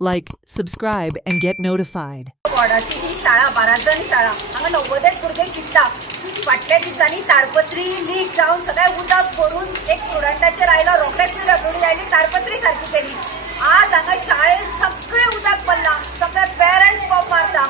Like, subscribe, and get notified. वॉर्डाची ही शाळा 12 जण शाळा हांगा 90 भुरगे शिकता। फाटल्या दिसांनी ताडपत्री लीक जावन सगळे उदक भरून एक स्टुडंटाचेर आयलो रोखडेच पिडब्ल्यूडी आयली ताडपत्री सारकी केली। आज हांगा शाळेत सगळे उदक पडला सगळे पेरेंट्स पॉप मारता।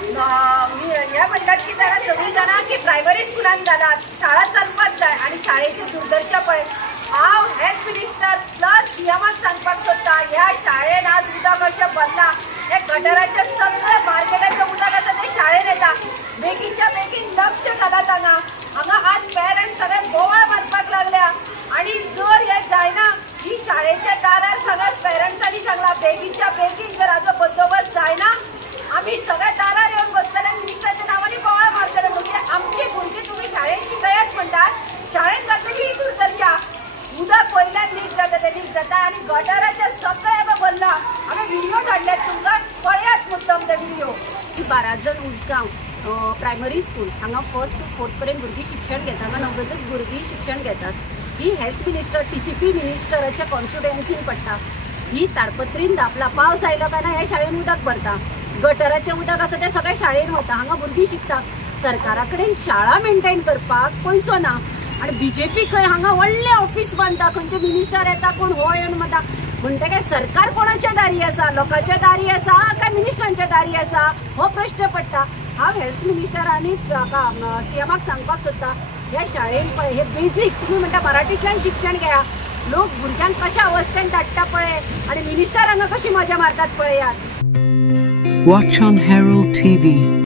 मी हे म्हणटात की जाणा सगळी जाणा की प्रायमरी स्कुलान जातात शाळा चलपाक जाय आणि शाळेची दुर्दशा पळय। हांव हेल्थ मिनिस्टर प्लस सीएमाक सांगपाक सोदता ह्या शाळेन आज उदक अशें भरला हे गटराचे सगळे मार्केटाचे उदक आसा ते शाळेन येता। बेगीच्या बेगीन लक्ष घालात हांगा आज पेरेंट्स सगळे बोवाळ मारपाक लागल्या आणि जर हे जायना ही शाळेच्या दारार सगळ्या पेरेंट्सांनी सांगला बेगीच्या बेगीन जर हाजो बंदोबस्त जायना आम्ही सगळ्या दारार येवन बसतले मिनिस्टराच्या नावांनी बोवाळ मारतले म्हणजे आमची भुरगीं तुम्ही शाळेत शिकयात म्हणटात शाळेत घातलेली ही दुर्दशा उदक वयल्यान लीक जाता ते लीक जाता आणि गटाराचे सगळे भरला। हांवें व्हिडिओ धाडल्यात तुमकां पळयात मुद्दम ते व्हिडिओ। ही 12 जण उसगांव प्रायमरी स्कूल हांगा 1st to 4th पर्यंत भुरगीं शिक्षण घेतात हांगा 90 भुरगीं शिक्षण घेतात। ही हेल्थ मिनिस्टर TCP मिनिस्टराच्या कॉन्स्टिट्युएन्सीन पडटा। ही ताडपत्रीन धापला पावस आयलो काय ना ह्या शाळेन उदक भरता गटराचे उदक आसा ते सगळे शाळेन वता हांगा भुरगीं शिकता। सरकारा कडेन शाळा मेंटेन करपाक पयसो ना आणि BJP खंय हांगा व्हडले ऑफिस बांदता खंयचे मिनिस्टर येता कोण हो येवन म्हणटा म्हणटकीर सरकार कोणाच्या दारी आसा लोकांच्या दारी आसा काय मिनिस्टरांच्या दारी आसा हो प्रश्न पडटा। हांव हेल्थ मिनिस्टर आनी सीएमाक सांगपाक सोदता ह्या शाळेन पळय हे बेजीक तुम्ही म्हणटा मराठींतल्यान शिक्षण घेया लोक भुरग्यांक कशा अवस्थेन धाडटा पळय आणि मिनिस्टर हांगा कशी मजा मारतात पळयात। Watch on Herald TV.